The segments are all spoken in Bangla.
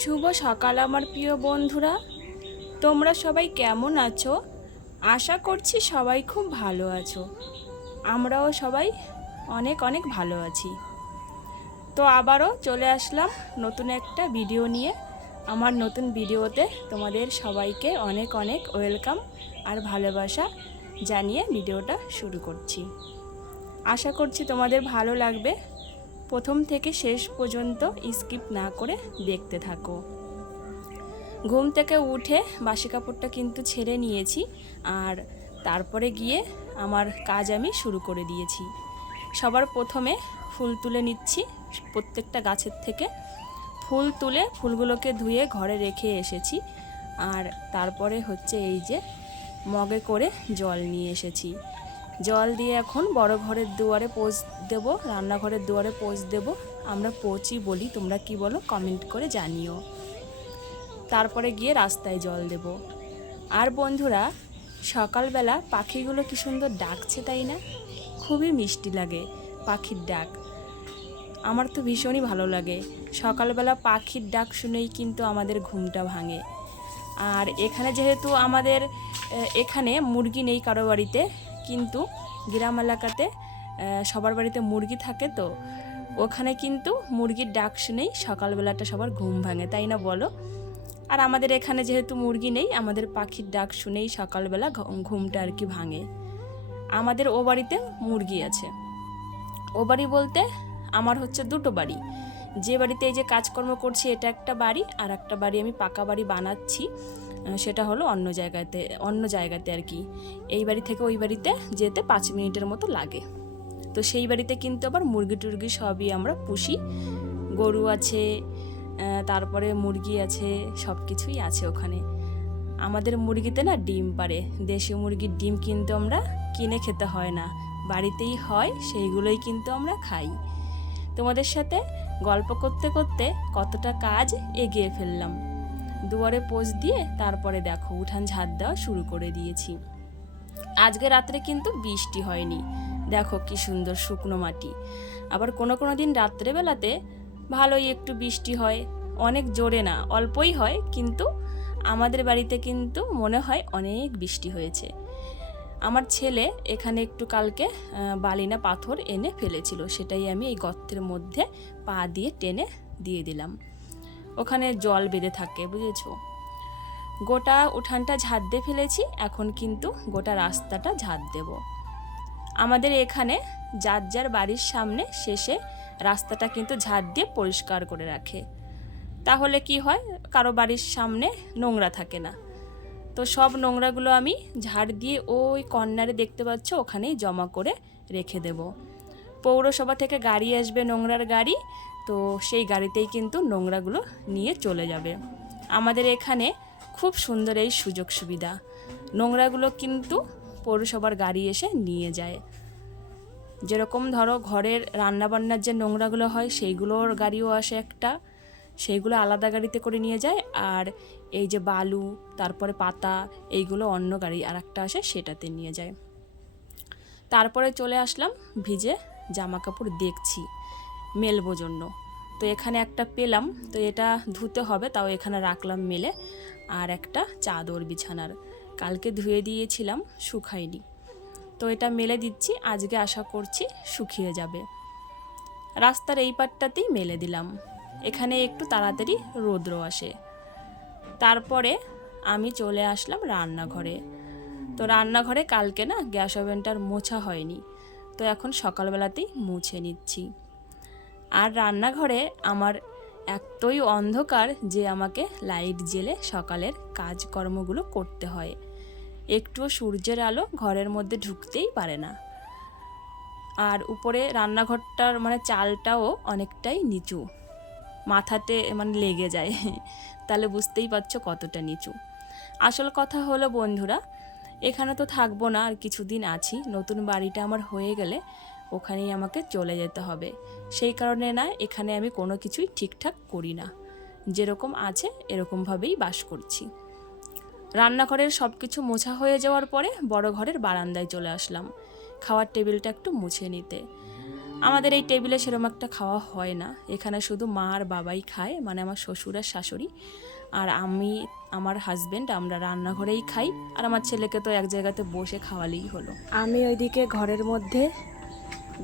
শুভ সকাল আমার প্রিয় বন্ধুরা। তোমরা সবাই কেমন আছো? আশা করছি সবাই খুব ভালো আছো। আমরাও সবাই অনেক অনেক ভালো আছি। তো আবারও চলে আসলাম নতুন একটা ভিডিও নিয়ে। আমার নতুন ভিডিওতে তোমাদের সবাইকে অনেক অনেক ওয়েলকাম আর ভালোবাসা জানিয়ে ভিডিওটা শুরু করছি। আশা করছি তোমাদের ভালো লাগবে। প্রথম থেকে শেষ পর্যন্ত স্কিপ না করে দেখতে থাকো। ঘুম থেকে উঠে বাসি কাপড়টা কিন্তু ছেড়ে নিয়েছি আর তারপরে গিয়ে আমার কাজ আমি শুরু করে দিয়েছি। সবার প্রথমে ফুল তুলে নিচ্ছি, প্রত্যেকটা গাছের থেকে। ফুল তুলে ফুলগুলোকে ধুয়ে ঘরে রেখে এসেছি আর তারপরে হচ্ছে এই যে মগে করে জল নিয়ে এসেছি। জল দিয়ে এখন বড় ঘরের দুয়ারে পোজ দেব, রান্নাঘরের দুয়ারে পোজ দেব। আমরা পচি বলি, তোমরা কি বলো? কমেন্ট করে জানিও। তারপরে গিয়ে রাস্তায় জল দেব। আর বন্ধুরা, সকালবেলা পাখিগুলো কি সুন্দর ডাকছে তাই না? খুবই মিষ্টি লাগে পাখির ডাক। আমার তো ভীষণই ভালো লাগে। সকালবেলা পাখির ডাক শুনেই কিন্তু আমাদের ঘুমটা ভাঙে। আর এখানে যেহেতু আমাদের এখানে মুরগি নেই কারও বাড়িতে কিন্তু গ্রাম এলাকাতে সবার বাড়িতে মুরগি থাকে তো। ওখানে কিন্তু মুরগির ডাক শুনেই সকালবেলাটা সবার ঘুম ভাঙে, তাই না বলো? আর আমাদের এখানে যেহেতু মুরগি নেই, আমাদের পাখির ডাক শুনেই সকালবেলা ঘুমটা আর কি ভাঙে। আমাদের ও বাড়িতে মুরগি আছে। ও বাড়ি বলতে আমার হচ্ছে দুটো বাড়ি। যে বাড়িতে এই যে কাজকর্ম করছি, এটা একটা বাড়ি, আর একটা বাড়ি আমি পাকা বাড়ি বানাচ্ছি। সেটা হলো অন্য জায়গাতে অন্য জায়গাতে আর কি। এই বাড়ি থেকে ওই বাড়িতে যেতে পাঁচ মিনিটের মতো লাগে। তো সেই বাড়িতে কিন্তু আবার মুরগি টুরগি সবই আমরা পুষি। গরু আছে তারপরে মুরগি আছে, সব কিছুই আছে ওখানে। আমাদের মুরগিতে না ডিম পারে দেশি মুরগির ডিম কিন্তু আমরা কিনে খেতে হয় না। বাড়িতেই হয়, সেইগুলোই কিন্তু আমরা খাই। তোমাদের সাথে গল্প করতে করতে কতটা কাজ এগিয়ে ফেললাম। দুয়ারে পোজ দিয়ে তারপরে দেখো উঠান ঝাড় দেওয়া শুরু করে দিয়েছি। আজকে রাত্রে কিন্তু বৃষ্টি হয়নি। দেখো কি সুন্দর শুকনো মাটি। আবার কোনো কোনো দিন রাত্রেবেলাতে ভালোই একটু বৃষ্টি হয়, অনেক জোরে না, অল্পই হয়, কিন্তু আমাদের বাড়িতে কিন্তু মনে হয় অনেক বৃষ্টি হয়েছে। আমার ছেলে এখানে একটু কালকে বালিনা পাথর এনে ফেলেছিল, সেটাই আমি এই গর্তের মধ্যে পা দিয়ে টেনে দিয়ে দিলাম। ওখানে জল বেঁধে থাকে, বুঝেছ? গোটা উঠানটা ঝাড় দিয়ে ফেলেছি, এখন কিন্তু গোটা রাস্তাটা ঝাড় দেব। আমাদের এখানে যার যার বাড়ির সামনে শেষে রাস্তাটা কিন্তু ঝাড় দিয়ে পরিষ্কার করে রাখে। তাহলে কি হয়? কারও বাড়ির সামনে নোংরা থাকে না। তো সব নোংরাগুলো আমি ঝাড় দিয়ে ওই কর্নারে দেখতে পাচ্ছ, ওখানেই জমা করে রেখে দেব। পৌরসভা থেকে গাড়ি আসবে নোংরার গাড়ি তো সেই গাড়িতেই কিন্তু নোংরাগুলো নিয়ে চলে যাবে। আমাদের এখানে খুব সুন্দর এই সুযোগ সুবিধা। নোংরাগুলো কিন্তু পৌরসভার গাড়ি এসে নিয়ে যায়। যেরকম ধরো ঘরের রান্নাবান্নার যে নোংরাগুলো হয়, সেইগুলোর গাড়িও আসে একটা। সেইগুলো আলাদা গাড়িতে করে নিয়ে যায় আর এই যে বালু, তারপরে পাতা, এইগুলো অন্য গাড়ি আর একটা আসে সেটাতে নিয়ে যায়। তারপরে চলে আসলাম ভিজে জামা কাপড় দেখছি। মেলবো জন্য। তো এখানে একটা পেলাম, তো এটা ধুতে হবে, তাও এখানে রাখলাম মেলে। আর একটা চাদর বিছানার, কালকে ধুয়ে দিয়েছিলাম, শুকায়নি। তো এটা মেলে দিচ্ছি, আজকে আশা করছি শুকিয়ে যাবে। রাস্তার এই পাটটাতেই মেলে দিলাম। এখানে একটু তাড়াতাড়ি রৌদ্র আসে। তারপরে আমি চলে আসলাম রান্নাঘরে। তো রান্নাঘরে কালকে না গ্যাস ওভেনটার মোছা হয়নি। তো এখন সকালবেলাতেই মুছে নিচ্ছি। আর রান্নাঘরে আমার এতই অন্ধকার যে আমাকে লাইট জেলে সকালের কাজকর্মগুলো করতে হয়। একটুও সূর্যের আলো ঘরের মধ্যে ঢুকতেই পারে না। আর উপরে রান্নাঘরটার মানে চালটাও অনেকটাই নিচু। মাথাতে মানে লেগে যায়। তাহলে বুঝতেই পারছ কতটা নিচু। আসল কথা হলো বন্ধুরা, এখানে তো থাকব না আর কিছুদিন আছি। নতুন বাড়িটা আমার হয়ে গেলে ওখানেই আমাকে চলে যেতে হবে। সেই কারণে না, এখানে আমি কোনো কিছুই ঠিকঠাক করি না। যেরকম আছে, এরকমভাবেই বাস করছি। রান্নাঘরের সব কিছু মোছা হয়ে যাওয়ার পরে বড় ঘরের বারান্দায় চলে আসলাম। খাওয়ার টেবিলটা একটু মুছে নিতে। আমাদের এই টেবিলে সেরকম একটা খাওয়া হয় না। এখানে শুধু মা আর বাবাই খায় মানে আমার শ্বশুর আর শাশুড়ি। আর আমি, আমার হাজবেন্ড আমরা রান্নাঘরেই খাই। আর আমার ছেলেকে তো এক জায়গাতে বসে খাওয়ালেই হলো। আমি ওইদিকে ঘরের মধ্যে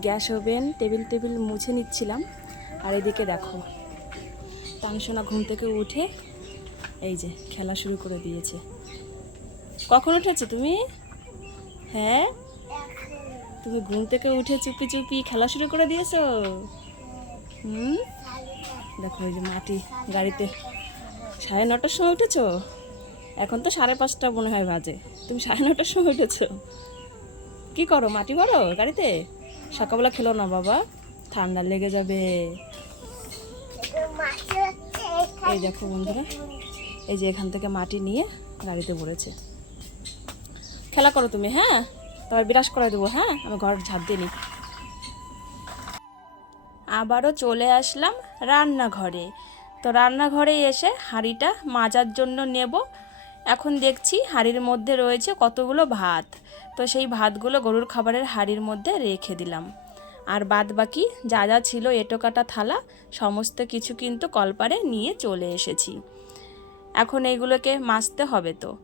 গ্যাস ওভেন, টেবিল টেবিল মুছে নিচ্ছিলাম। আর এদিকে দেখো তাংশনা ঘুম থেকে উঠে এই যে খেলা শুরু করে দিয়েছে। কখন উঠেছো তুমি? হ্যাঁ? তুমি ঘুম থেকে উঠে চুপি চুপি খেলা শুরু করে দিয়েছ? হুম? দেখো ওই যে মাটি গাড়িতে। সাড়ে নটার সময় উঠেছো? এখন তো সাড়ে পাঁচটা মনে হয় বাজে। তুমি সাড়ে নটার সময় উঠেছো। কি করো, মাটি ভরো গাড়িতে? সকালবেলা খেলো না, বাবা। ঠান্ডা লেগে যাবে। এই দেখো বন্ধুরা, এই যে এখান থেকে মাটি নিয়ে গাড়িতে ভরেছে খেলা করো তুমি হ্যাঁ? তবে বিরাস করে দেবো হ্যাঁ? আমি ঘর ঝাঁপ দিয়ে নিই। আবারও চলে আসলাম রান্নাঘরে। তো রান্নাঘরে এসে হাঁড়িটা মাজার জন্য নেব। এখন দেখছি হাঁড়ির মধ্যে রয়েছে কতগুলো ভাত। তো সেই ভাতগুলো গরুর খাবারের হাঁড়ির মধ্যে রেখে দিলাম। আর বাদ বাকি যা যা ছিল এটো কাটা থালা, সমস্ত কিছু কিন্তু কলপারে নিয়ে চলে এসেছি। এখন এইগুলোকে মাজতে হবে তো।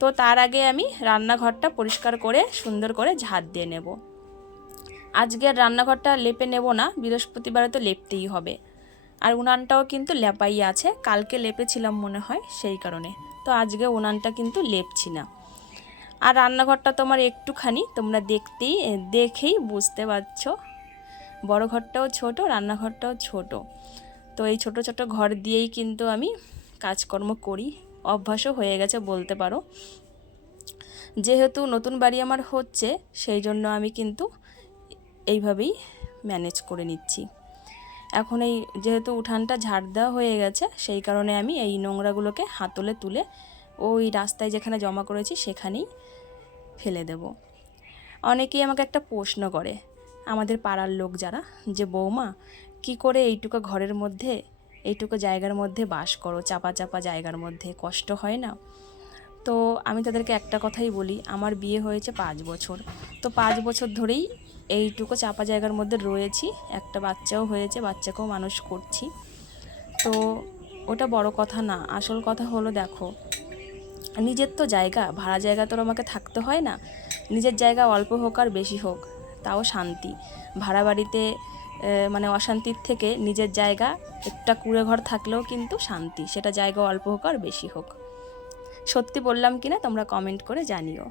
তো তার আগে আমি রান্নাঘরটা পরিষ্কার করে, সুন্দর করে ঝাঁট দিয়ে নেব। আজকের রান্নাঘরটা লেপে নেব না, বৃহস্পতিবারে তো লেপতেই হবে। আর উনানটাও কিন্তু লেপাই আছে, কালকে লেপেছিলাম মনে হয় সেই কারণে। তো আজকে উনানটা কিন্তু লেপছি না। আর রান্নাঘরটা তোমার একটুখানি তোমরা দেখতেই, দেখেই বুঝতে পারছ। বড় ঘরটাও ছোট, রান্নাঘরটাও ছোট। তো এই ছোট ছোট ঘর দিয়েই কিন্তু আমি কাজকর্ম করি। অভ্যাসও হয়ে গেছে বলতে পারো। যেহেতু নতুন বাড়ি আমার হচ্ছে, সেই জন্য আমি কিন্তু এইভাবেই ম্যানেজ করে নিচ্ছি। এখন এই যেহেতু উঠানটা ঝাড় দেওয়া হয়ে গেছে, সেই কারণে আমি এই নোংরাগুলোকে হাতলে তুলে ওই রাস্তায় যেখানে জমা করেছি সেখানেই ফেলে দেব। অনেকেই আমাকে একটা প্রশ্ন করে, আমাদের পাড়ার লোক যারা, যে বৌমা, কি করে এইটুকু ঘরের মধ্যে, এইটুকু জায়গার মধ্যে বাস করো, চাপা চাপা জায়গার মধ্যে? কষ্ট হয় না? তো আমি তাদেরকে একটা কথাই বলি, আমার বিয়ে হয়েছে পাঁচ বছর। তো পাঁচ বছর ধরেই এইটুকু চাপা জায়গার মধ্যে রয়েছি। একটা বাচ্চাও হয়েছে, বাচ্চাকেও মানুষ করছি। তো ওটা বড় কথা না, আসল কথা হলো দেখো, নিজের তো জায়গা, ভাড়া জায়গা তো আমাকে থাকতে হয় না। নিজের জায়গা অল্প হোক আর বেশি হোক, তাও শান্তি। ভাড়া বাড়িতে মানে অশান্তির থেকে নিজের জায়গা, একটা কুড়ে ঘর থাকলেও কিন্তু শান্তি, সেটা জায়গা অল্প হোক আর বেশি হোক। সত্যি বললাম কি না তোমরা কমেন্ট করে জানিও।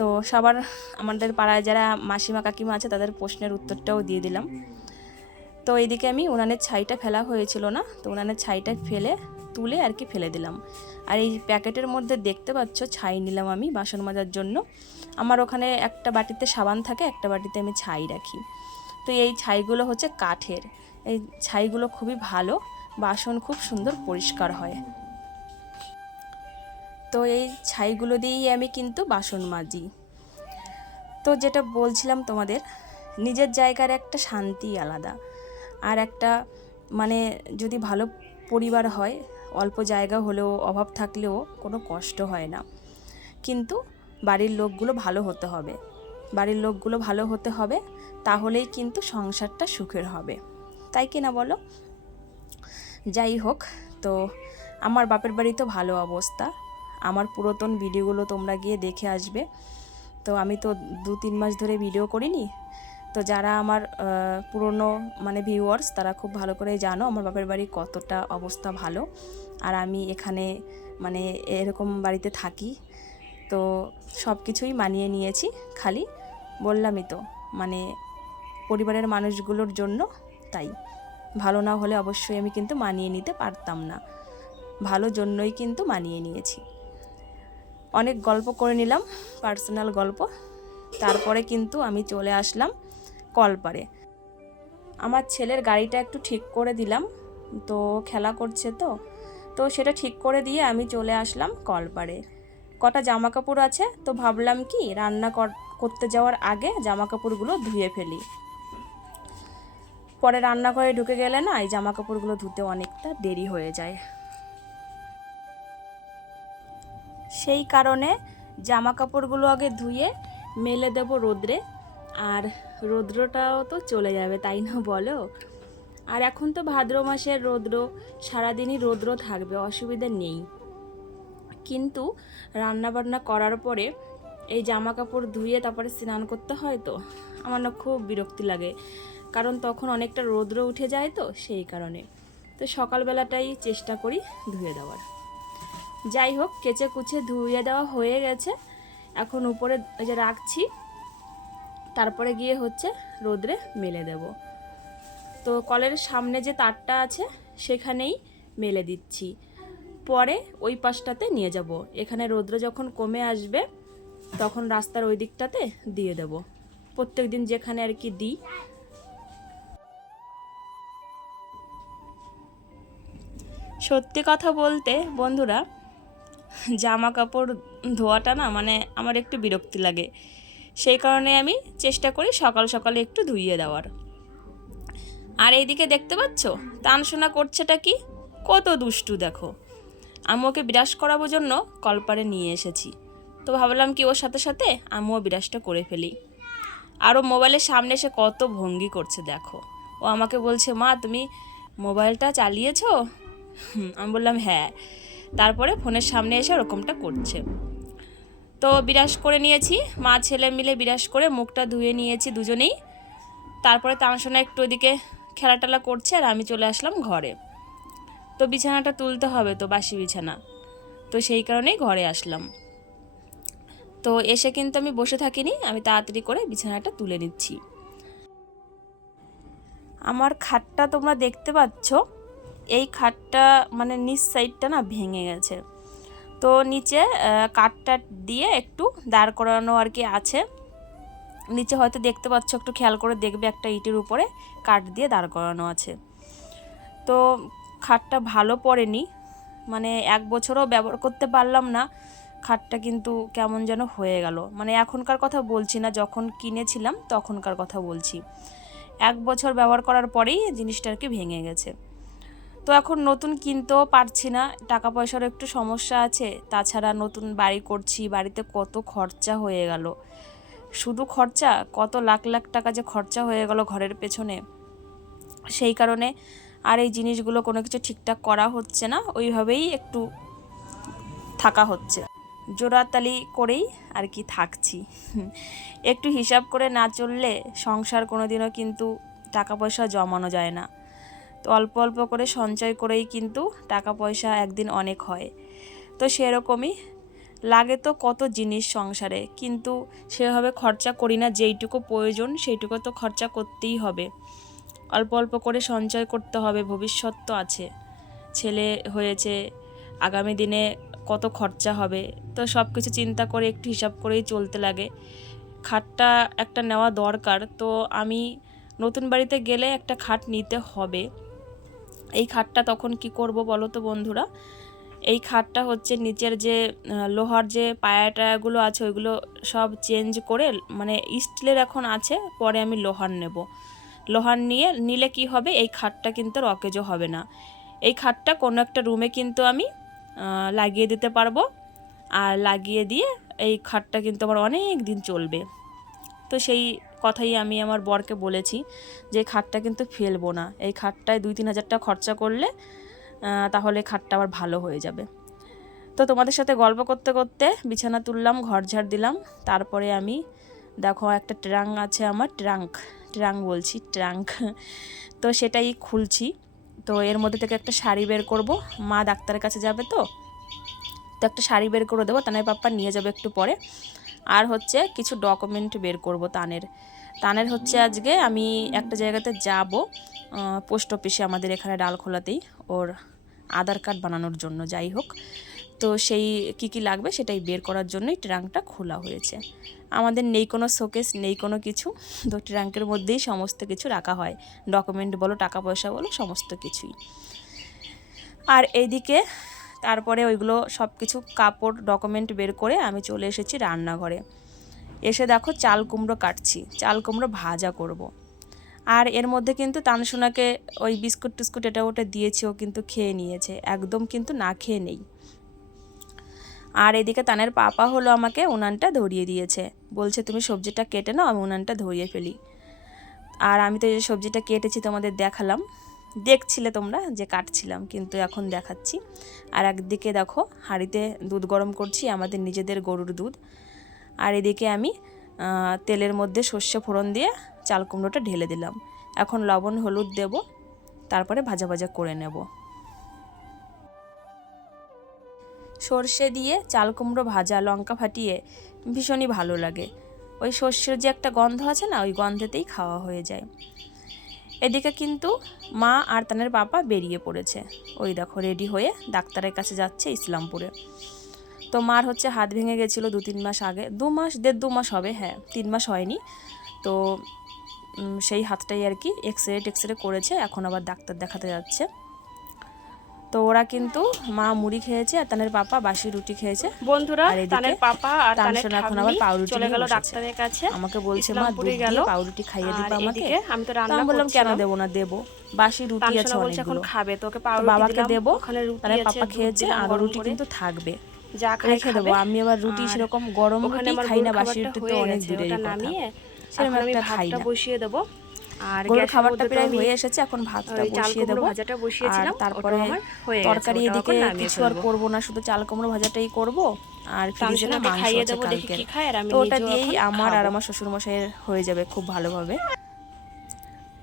তো সবার, আমাদের পাড়ায় যারা মাসিমা কাকিমা আছে, তাদের প্রশ্নের উত্তরটাও দিয়ে দিলাম। তো এইদিকে আমি উনানের ছাইটা ফেলা হয়েছিল না, তো উনানের ছাইটা ফেলে, তুলে আর কি ফেলে দিলাম। আর এই প্যাকেটের মধ্যে দেখতে পাচ্ছ, ছাই নিলাম আমি বাসন মাজার জন্য। আমার ওখানে একটা বাটিতে সাবান থাকে, একটা বাটিতে আমি ছাই রাখি। তো এই ছাইগুলো হচ্ছে কাঠের। এই ছাইগুলো খুবই ভালো, বাসন খুব সুন্দর পরিষ্কার হয়। তো এই ছাইগুলো দিয়েই আমি কিন্তু বাসন মাজি। তো যেটা বলছিলাম তোমাদের, নিজের জায়গার একটা শান্তি আলাদা। আর একটা মানে যদি ভালো পরিবার হয়, অল্প জায়গা হলেও, অভাব থাকলেও কোনো কষ্ট হয় না। কিন্তু বাড়ির লোকগুলো ভালো হতে হবে। বাড়ির লোকগুলো ভালো হতে হবে, তাহলেই কিন্তু সংসারটা সুখের হবে। তাই কি না বলো? যাই হোক, তো আমার বাপের বাড়ি তো ভালো অবস্থা। আমার পুরাতন ভিডিওগুলো তোমরা গিয়ে দেখে আসবে। তো আমি তো দু তিন মাস ধরে ভিডিও করিনি। তো যারা আমার পুরনো মানে ভিউয়ার্স তারা খুব ভালো করে জানো আমার বাপের বাড়ি কতটা অবস্থা ভালো। আর আমি এখানে মানে এরকম বাড়িতে থাকি। তো সব কিছুই মানিয়ে নিয়েছি খালি বললামই তো মানে পরিবারের মানুষগুলোর জন্য তাই। ভালো না হলে অবশ্যই আমি কিন্তু মানিয়ে নিতে পারতাম না। ভালো জন্যই কিন্তু মানিয়ে নিয়েছি। অনেক গল্প করে নিলাম পার্সোনাল গল্প। তারপরে কিন্তু আমি চলে আসলাম কলপারে। আমার ছেলের গাড়িটা একটু ঠিক করে দিলাম, তো খেলা করছে তো। তো সেটা ঠিক করে দিয়ে আমি চলে আসলাম কলপারে। কটা জামা কাপড় আছে, তো ভাবলাম কি রান্না কর- করতে যাওয়ার আগে জামা কাপড়গুলো ধুয়ে ফেলি। পরে রান্নাঘরে ঢুকে গেলে না, এই জামা কাপড়গুলো ধুতে অনেকটা দেরি হয়ে যায়। সেই কারণে জামা কাপড়গুলো আগে ধুয়ে মেলে দেব রোদ্রে। আর রৌদ্রটাও তো চলে যাবে, তাই না বলো? আর এখন তো ভাদ্র মাসের রৌদ্র, সারাদিনই রৌদ্র থাকবে, অসুবিধা নেই। কিন্তু রান্নাবান্না করার পরে এই জামা কাপড় ধুয়ে তারপরে স্নান করতে হয় তো, আমার না খুব বিরক্তি লাগে। কারণ তখন অনেকটা রৌদ্র উঠে যায় তো, সেই কারণে। তো সকালবেলাটাই চেষ্টা করি ধুয়ে দেওয়ার। যাই হোক, কেচে কুচে ধুয়ে দেওয়া হয়ে গেছে। এখন উপরে ওই যে রাখছি। তারপরে গিয়ে হচ্ছে রোদ্রে মেলে দেব। তো কলের সামনে যে তারটা আছে, সেখানেই মেলে দিচ্ছি। পরে ওই পাশটাতে নিয়ে যাব। এখানে রৌদ্র যখন কমে আসবে, তখন রাস্তার ওই দিকটাতে দিয়ে দেব। প্রত্যেক দিন যেখানে আর কি দিই। সত্যি কথা বলতে, বন্ধুরা জামা কাপড় ধোয়াটা না মানে আমার একটু বিরক্তি লাগে। সেই কারণে আমি চেষ্টা করি সকাল সকালে একটু ধুইয়ে দেওয়ার। আর এইদিকে দেখতে পাচ্ছ? তানসোনা করছেটা কি? কত দুষ্টু দেখো। আমি ওকে বিরাস করাবো জন্য কলপারে নিয়ে এসেছি। তো ভাবলাম কি ওর সাথে সাথে আমিও বিরাসটা করে ফেলি। আরও মোবাইলের সামনে এসে কত ভঙ্গি করছে দেখো। ও আমাকে বলছে, মা, তুমি মোবাইলটা চালিয়েছো? আমি বললাম হ্যাঁ। তারপরে ফোনের সামনে এসে ওরকমটা করছে। তো বিরাস করে নিয়েছি, মা ছেলে মিলে বিরাস করে মুখটা ধুয়ে নিয়েছি দুজনেই। তারপরে তানসোনা একটু ওদিকে খেলা টেলা করছে আর আমি চলে আসলাম ঘরে। তো বিছানাটা তুলতে হবে তো বাসি বিছানা। তো সেই কারণেই ঘরে আসলাম। তো এসে কিন্তু আমি বসে থাকিনি, আমি তাড়াতাড়ি করে বিছানাটা তুলে নিচ্ছি। আমার খাটটা তোমরা দেখতে পাচ্ছ? এই খাটটা মানে নিচ সাইডটা না ভেঙে গেছে। তো নিচে কাঠটা দিয়ে একটু দাঁড় করানো আর কি আছে। নিচে হয়তো দেখতে পাচ্ছ, একটু খেয়াল করে দেখবে একটা ইটের উপরে কাঠ দিয়ে দাঁড় করানো আছে। তো খাটটা ভালো পড়েনি। মানে এক বছরও ব্যবহার করতে পারলাম না। খাটটা কিন্তু কেমন যেন হয়ে গেল। মানে এখনকার কথা বলছি না, যখন কিনেছিলাম তখনকার কথা বলছি। এক বছর ব্যবহার করার পরেই জিনিসটা আর কি ভেঙে গেছে। তো এখন নতুন কিনতেও পারছি না টাকা পয়সারও একটু সমস্যা আছে, তাছাড়া নতুন বাড়ি করছি, বাড়িতে কত খরচা হয়ে গেল। শুধু খরচা, কত লাখ লাখ টাকা যে খরচা হয়ে গেল ঘরের পেছনে। সেই কারণে আর এই জিনিসগুলো কোনো কিছু ঠিকঠাক করা হচ্ছে না, ওইভাবেই একটু থাকা হচ্ছে। জোড়াতালি করেই আর কি থাকছি। একটু হিসাব করে না চললে সংসার কোনোদিনও কিন্তু টাকা পয়সা জমানো যায় না। তো অল্প অল্প করে সঞ্চয় করেই কিন্তু টাকা পয়সা একদিন অনেক হয়। তো সেরকমই লাগে তো কত জিনিস সংসারে, কিন্তু সেভাবে খরচা করি না, যেইটুকু প্রয়োজন সেইটুকু তো খরচা করতেই হবে। অল্প অল্প করে সঞ্চয় করতে হবে, ভবিষ্যৎ তো আছে। ছেলে হয়েছে, আগামী দিনে কত খরচা হবে, তো সব কিছু চিন্তা করে একটু হিসাব করেই চলতে লাগে। খাটটা একটা নেওয়া দরকার, তো আমি নতুন বাড়িতে গেলে একটা খাট নিতে হবে। এই খাটটা তখন কি করব বলো তো বন্ধুরা? এই খাটটা হচ্ছে নিচের যে লোহার যে পায়া টায়াগুলো আছে ওইগুলো সব চেঞ্জ করে মানে স্টিলের এখন আছে, পরে আমি লোহার নেব। লোহার নিয়ে নিলে কি হবে, এই খাটটা কিন্তু রকেজও হবে না। এই খাটটা কোনো একটা রুমে কিন্তু আমি লাগিয়ে দিতে পারব। আর লাগিয়ে দিয়ে এই খাটটা কিন্তু আমার অনেক দিন চলবে। তো সেই কথাই আমি আমার বরকে বলেছি যে খাটটা কিন্তু ফেলব না। এই খাটটায় দুই তিন হাজার টাকা খরচা করলে তাহলে খাটটা আবার ভালো হয়ে যাবে। তো তোমাদের সাথে গল্প করতে করতে বিছানা তুললাম, ঘর ঝাড় দিলাম। তারপরে আমি, দেখো একটা ট্রাঙ্ক আছে আমার, ট্রাঙ্ক ট্রাঙ্ক বলছি, ট্রাঙ্ক। তো সেটাই খুলছি। তো এর মধ্যে থেকে একটা শাড়ি বের করব। মা ডাক্তারের কাছে যাবে তো। তো একটা শাড়ি বের করে দেবো তানের পাপ্পা নিয়ে যাবে একটু পরে। আর হচ্ছে কিছু ডকুমেন্ট বের করব তানের। তানের হচ্ছে আজকে আমি একটা জায়গাতে যাব পোস্ট অফিসে আমাদের এখানে ডালখোলাতেই ওর আধার কার্ড বানানোর জন্য, যাই হোক। তো সেই কি কি লাগবে সেটাই বের করার জন্যই ট্রাঙ্কটা খোলা হয়েছে। আমাদের নেই কোনো শোকেস নেই কোনো কিছু, তো ট্রাঙ্কের মধ্যেই সমস্ত কিছু রাখা হয়। ডকুমেন্ট বলো, টাকা পয়সা বলো, সমস্ত কিছুই। আর এইদিকে তারপরে ওইগুলো সব কিছু কাপড় ডকুমেন্ট বের করে আমি চলে এসেছি রান্নাঘরে। এসে দেখো চাল কুমড়ো কাটছি, চাল কুমড়ো ভাজা করব। আর এর মধ্যে কিন্তু তানসোনাকে ওই বিস্কুট টিস্কুট এটা ওটা দিয়েছি, ও কিন্তু খেয়ে নিয়েছে, একদম কিন্তু না খেয়ে নেই। আর এদিকে তানের পাপা হলো আমাকে উনানটা ধরিয়ে দিয়েছে, বলছে তুমি সবজিটা কেটে নাও, আমি উনানটা ধরিয়ে ফেলি। আর আমি তো এই সবজিটা কেটেছি তোমাদের দেখালাম দেখছিলে তোমরা যে কাটছিলাম, কিন্তু এখন দেখাচ্ছি। আর একদিকে দেখো, হাঁড়িতে দুধ গরম করছি, আমাদের নিজেদের গরুর দুধ। আর এদিকে আমি তেলের মধ্যে সর্ষে ফোড়ন দিয়ে চাল কুমড়োটা ঢেলে দিলাম। এখন লবণ, হলুদ দেব, তারপরে ভাজা ভাজা করে নেব। সর্ষে দিয়ে চাল কুমড়ো ভাজা, লঙ্কা ফাটিয়ে ভীষণই ভালো লাগে। ওই সর্ষের যে একটা গন্ধ আছে না, ওই গন্ধেতেই খাওয়া হয়ে যায়। এদিকে কিন্তু মা আর তানের বাবা বেরিয়ে পড়েছে। ওই দেখো রেডি হয়ে ডাক্তারের কাছে যাচ্ছে ইসলামপুরে। তো মার হচ্ছে হাত ভেঙে গেছিল দু তিন মাস আগে। দু মাস, দেড় দু মাস হবে হ্যাঁ তিন মাস হয়নি। তো সেই হাতটাই আর কি এক্স রে টেক্স রে করেছে, এখন আবার ডাক্তার দেখাতে যাচ্ছে। তো ওরা কিন্তু মা মুড়ি খেয়েছে আর তানের পাপা বাসি রুটি খেয়েছে। বন্ধুরা তানের পাপা আর তানের এখন আবার পাউরুটি চলে গেল ডাক্তারের। কাছে। আমাকে বলছে মা দুধ গেল। পাউরুটি খাইয়ে দিবা আমাকে? আমি তো রান্না বললাম কেন। দেবো না? দেবো। বাসি রুটি আছে তানসোনা বলছে এখন অনেকগুলো। খাবে তোকে বাবাকে দেবো। ওখানে রুটি তাহলে আছে, পাপা খেয়েছে আর রুটি কিন্তু থাকবে। যা রেখে দেবো। আমি আবার রুটি সেরকম গরম রুটি খাই না বাসি রুটি তো অনেক নামিয়ে সেরকম আমি একটা খাই ভাতটা না। বসিয়ে দেবো। আর খাবারটা প্রায় হয়ে এসেছে এখন ভাতটা বসিয়ে দেবো। ভাজাটা বসিয়েছিলাম তারপরে আমার তরকারি এদিকে কিছু আর করব না শুধু চাল কুমড়ো ভাজাটাই করব। আর ফ্রিজে না মাংস আছে কালকে তো ওটা দিয়েই আমার আর আমার শ্বশুর মশাইয়ের হয়ে যাবে খুব ভালোভাবে।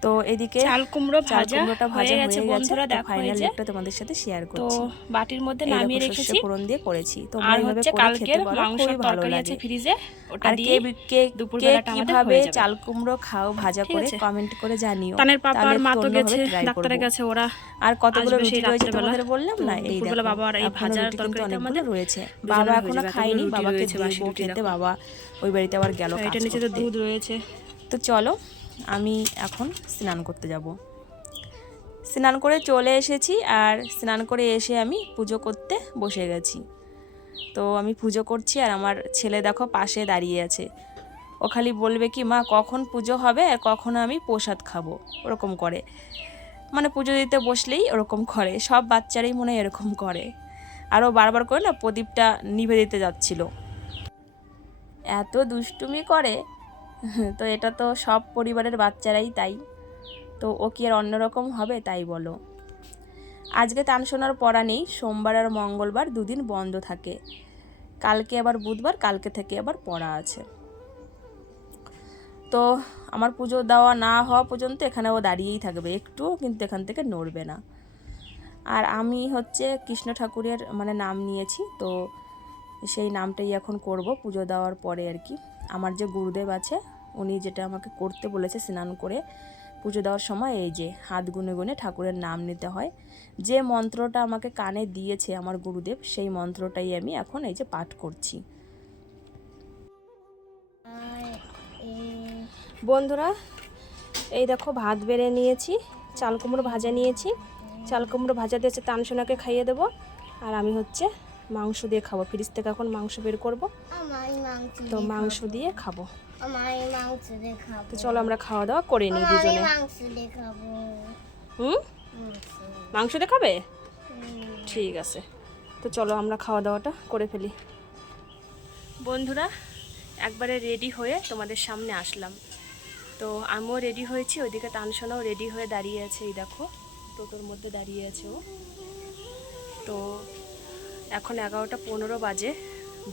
তো এদিকে চাল কুমড়ো ভাজা কুমড়োটা ভাজা হয়ে গেছে বন্ধুরা দেখো এই ফাইনাল যে। লুকটা তোমাদের সাথে শেয়ার তো করছি। বাটির মধ্যে নামিয়ে রেখেছি। ফোড়ন দিয়ে করেছি। তো আর হচ্ছে কালকের মাংসের ভালো তরকারি আছে ফ্রিজে ওটা দিয়ে কে দুপুরবেলাটা কীভাবে। চাল কুমড়ো খাও ভাজা করে? কমেন্ট করে জানিও। তানের পাপা আর মা তো গেছে ডাক্তারের কাছে ওরা আর কতগুলো রুটি সেই রয়েছে তোমাদের বললাম না? এই দেখো বাবা আর এই ভাজার তরকারিটা আমাদের রয়েছে। বাবা এখনও রুটি বাবাকে রুটি খেতে বাবা। ওই বাড়িতে আবার গেল এটা নিচে তো দুধ রয়েছে। তো চলো আমি এখন স্নান করতে যাব। স্নান করে চলে এসেছি আর স্নান করে এসে আমি পুজো করতে বসে গেছি। তো আমি পুজো করছি আর আমার ছেলে দেখো পাশে দাঁড়িয়ে আছে। ও খালি বলবে কি, মা, কখন পুজো হবে আর কখন আমি প্রসাদ খাব? ওরকম করে। মানে পুজো দিতে বসলেই ওরকম করে। সব বাচ্চারাই মনে হয় এরকম করে। আরও বারবার করে না প্রদীপটা নিভে দিতে যাচ্ছিল। এত দুষ্টুমি করে তো এটা তো সব পরিবারের বাচ্চারাই তাই। তো ও কি আর অন্যরকম হবে তাই বলো। আজকে তান শোনার পড়া নেই, সোমবার আর মঙ্গলবার দুদিন বন্ধ থাকে। কালকে আবার বুধবার, কালকে থেকে আবার পড়া আছে। তো আমার পুজো দেওয়া না হওয়া পর্যন্ত এখানে ও দাঁড়িয়েই থাকবে, একটুও কিন্তু এখান থেকে নড়বে না। আর আমি হচ্ছে কৃষ্ণ ঠাকুরের মানে নাম নিয়েছি, তো সেই নামটাই এখন করব পুজো দেওয়ার পরে আর কি। আমার যে গুরুদেব আছে, উনি যেটা আমাকে করতে বলেছে স্নান করে পুজো দেওয়ার সময়, এই যে হাত গুনে গুনে ঠাকুরের নাম নিতে হয়। যে মন্ত্রটা আমাকে কানে দিয়েছে আমার গুরুদেব, সেই মন্ত্রটাই আমি এখন এই যে পাঠ করছি। বন্ধুরা, এই দেখো ভাত বেড়ে নিয়েছি, চাল কুমড়ো ভাজা নিয়েছি। চাল কুমড়ো ভাজা দিয়েছে তানসোনাকে খাইয়ে দেবো। আর আমি হচ্ছে মাংস দিয়ে খাব। ফ্রিজ থেকে এখন মাংস বের করব। তো মাংস দিয়ে খাব। তো চলো আমরা খাওয়া দাওয়া করে নিই দুজনে। হুম? মাংস মাংস দেখাবে ঠিক আছে। তো চলো আমরা খাওয়া দাওয়াটা করে ফেলি। বন্ধুরা একবারে রেডি হয়ে তোমাদের সামনে আসলাম। তো আমিও রেডি হয়েছি ওইদিকে তানসোনাও রেডি হয়ে দাঁড়িয়ে আছে এই দেখো টোটোর মধ্যে দাঁড়িয়ে আছে ও। তো এখন এগারোটা পনেরো বাজে।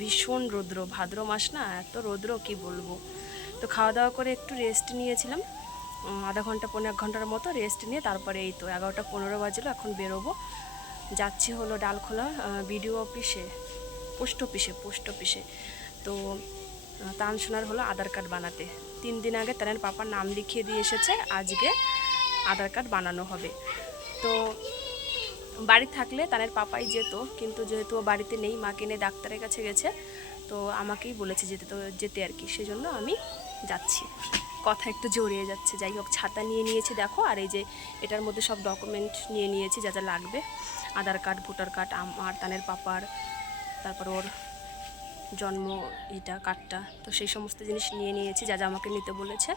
ভীষণ রৌদ্র। ভাদ্র মাস না, এত রৌদ্র, কি বলব? তো খাওয়া দাওয়া করে একটু রেস্ট নিয়েছিলাম। আধা ঘণ্টা, পনেরো এক ঘণ্টার মতো রেস্ট নিয়ে তারপরে এই তো এগারোটা পনেরো বাজলো, এখন বেরোবো। যাচ্ছি হলো ডালখোলা বিডিও অফিসে, পোস্ট অফিসে পোস্ট অফিসে। তো তান শোনার হলো আধার কার্ড বানাতে। তিন দিন আগে তানের পাপার নাম লিখিয়ে দিয়ে এসেছে, আজকে আধার কার্ড বানানো হবে। তো বাড়ি থাকলে তানের পাপাই যেত, কিন্তু যেহেতু ও বাড়িতে নেই মা কিনে ডাক্তারের কাছে গেছে, তো আমাকেই বলেছে যেতে তো, যেতে আর কি। সেজন্য আমি যাচ্ছি। কথা একটু জড়িয়ে যাচ্ছে। যাই হোক, ছাতা নিয়ে নিয়েছি, দেখো, আর এই যে এটার মধ্যে সব ডকুমেন্ট নিয়ে নিয়েছি, যা যা লাগবে। আধার কার্ড, ভোটার কার্ড, আমার, তানের পাপার, তারপর ওর জন্ম, এটা, কার্ডটা, তো সেই সমস্ত জিনিস নিয়ে নিয়েছি, যা যা আমাকে নিতে বলেছে।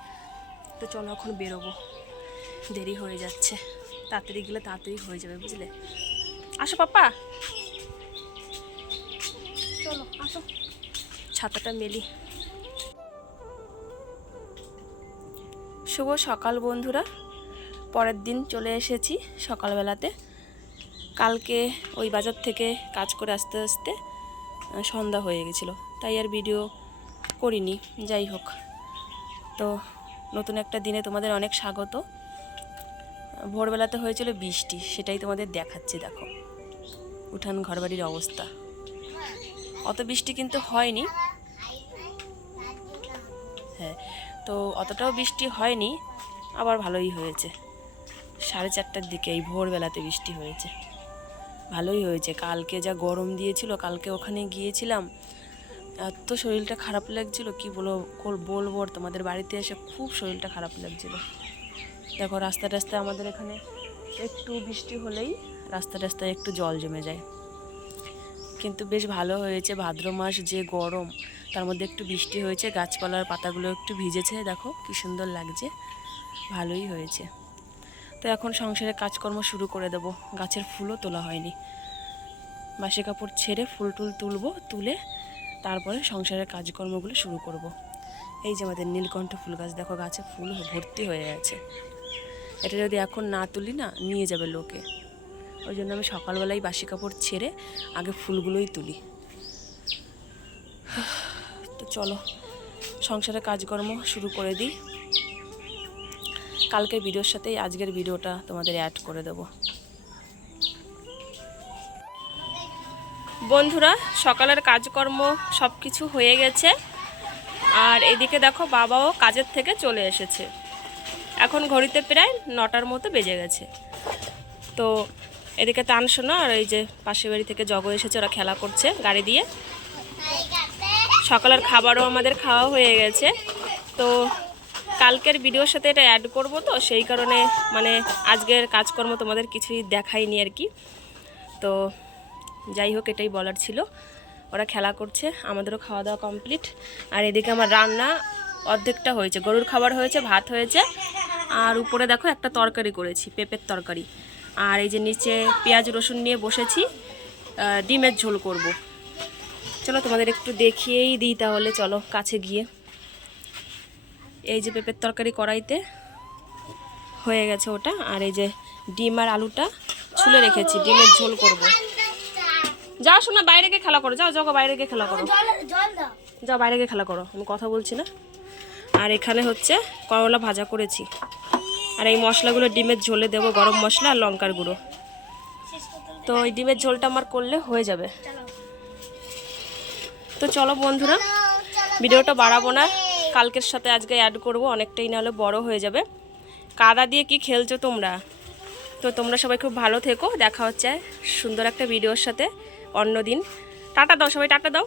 তো চলো এখন বেরোবো। দেরি হয়ে যাচ্ছে। তাড়াতাড়ি গেলে তাড়াতাড়ি হয়ে যাবে, বুঝলে? আসো পাপা। চলো, আসো। ছাতাটা মেলি। শুভ সকাল, বন্ধুরা। পরের দিন চলে এসেছি সকালবেলাতে। কালকে ওই বাজার থেকে কাজ করে আসতে আসতে সন্ধ্যা হয়ে গেছিল। তাই আর ভিডিও করিনি, যাই হোক। তো নতুন একটা দিনে তোমাদের অনেক স্বাগত। ভোরবেলাতে হয়েছিল বৃষ্টি, সেটাই তোমাদের দেখাচ্ছি, দেখো। উঠান ঘরবাড়ির অবস্থা। অত বৃষ্টি কিন্তু হয়নি। হ্যাঁ তো অতটাও বৃষ্টি হয়নি, আবার ভালোই হয়েছে। সাড়ে চারটার দিকে এই ভোরবেলাতে বৃষ্টি হয়েছে। ভালোই হয়েছে। কালকে যা গরম দিয়েছিল, কালকে ওখানে গিয়েছিলাম, এত শরীরটা খারাপ লাগছিল, কি বলো, বলব তোমাদের বাড়িতে এসে খুব শরীরটা খারাপ লাগছিল। দেখো রাস্তা টাস্তায় আমাদের এখানে একটু বৃষ্টি হলেই রাস্তা টাস্তায় একটু জল জমে যায়। কিন্তু বেশ ভালো হয়েছে, ভাদ্র মাস যে গরম, তার মধ্যে একটু বৃষ্টি হয়েছে, গাছপালার পাতাগুলো একটু ভিজেছে, দেখো কি সুন্দর লাগছে, ভালোই হয়েছে। তো এখন সংসারে কাজকর্ম শুরু করে দেবো, গাছের ফুলও তোলা হয়নি। বাসি কাপড় ছেড়ে ফুল টুল তুলবো, তুলে তারপরে সংসারের কাজকর্মগুলো শুরু করব। এই যে আমাদের নীলকণ্ঠ ফুল গাছ, দেখো গাছে ফুল ভর্তি হয়ে আছে। এটা যদি এখন না তুলি না, নিয়ে যাবে লোকে। ওই জন্য আমি সকালবেলায় বাসি কাপড় ছেড়ে আগে ফুলগুলোই তুলি। তো চলো সংসারের কাজকর্ম শুরু করে দিই। কালকের ভিডিওর সাথেই আজকের ভিডিওটা তোমাদের অ্যাড করে দেব। বন্ধুরা, সকালের কাজকর্ম সব কিছু হয়ে গেছে। আর এদিকে দেখো বাবাও কাজের থেকে চলে এসেছে। এখন ঘড়িতে প্রায় নটার মতো বেজে গেছে। তো এদিকে তান শোনা আর এই যে পাশের বাড়ি থেকে জগ এসেছে, ওরা খেলা করছে গাড়ি দিয়ে। সকালের খাবারও আমাদের খাওয়া হয়ে গেছে। তো কালকের ভিডিওর সাথে এটা অ্যাড করব তো, সেই কারণে মানে আজকের কাজকর্ম তোমাদের কিছুই দেখাইনি আর কি। তো যাই হোক, এটাই বলার ছিল। ওরা খেলা করছে, আমাদেরও খাওয়া দাওয়া কমপ্লিট আর এদিকে আমার রান্না অর্ধেকটা হয়েছে। গরুর খাবার হয়েছে ভাত হয়েছে। আর উপরে দেখো একটা তরকারি করেছি পেঁপের তরকারি। আর এই যে নিচে পেঁয়াজ রসুন নিয়ে বসেছি ডিমের ঝোল করব। চলো তোমাদের একটু দেখিয়েই দিই তাহলে চলো কাছে গিয়ে। এই যে পেঁপের তরকারি কড়াইতে হয়ে গেছে ওটা। আর এই যে ডিম আর আলুটা ছুলে রেখেছি ডিমের ঝোল করব। যাও শোনা বাইরে গিয়ে খেলা করো। যাও যাও বাইরে গিয়ে খেলা করো। যাও বাইরে গিয়ে খেলা করো। আমি কথা বলছি না। আর এখানে হচ্ছে করলা ভাজা করেছি। আর এই মশলাগুলো ডিমের ঝোলে দেবো, গরম মশলা আর লঙ্কার গুঁড়ো। তো এই ডিমের ঝোলটা আমার করলে হয়ে যাবে। তো চলো বন্ধুরা, ভিডিওটা বাড়াবো না। কালকের সাথে আজকে অ্যাড করব, অনেকটাই নাহলে বড় হয়ে যাবে। কাদা দিয়ে কি খেলছো তোমরা? তো তোমরা সবাই খুব ভালো থেকো। দেখা হচ্ছে সুন্দর একটা ভিডিওর সাথে অন্য দিন টাটা দাও সবাই, টাটা দাও।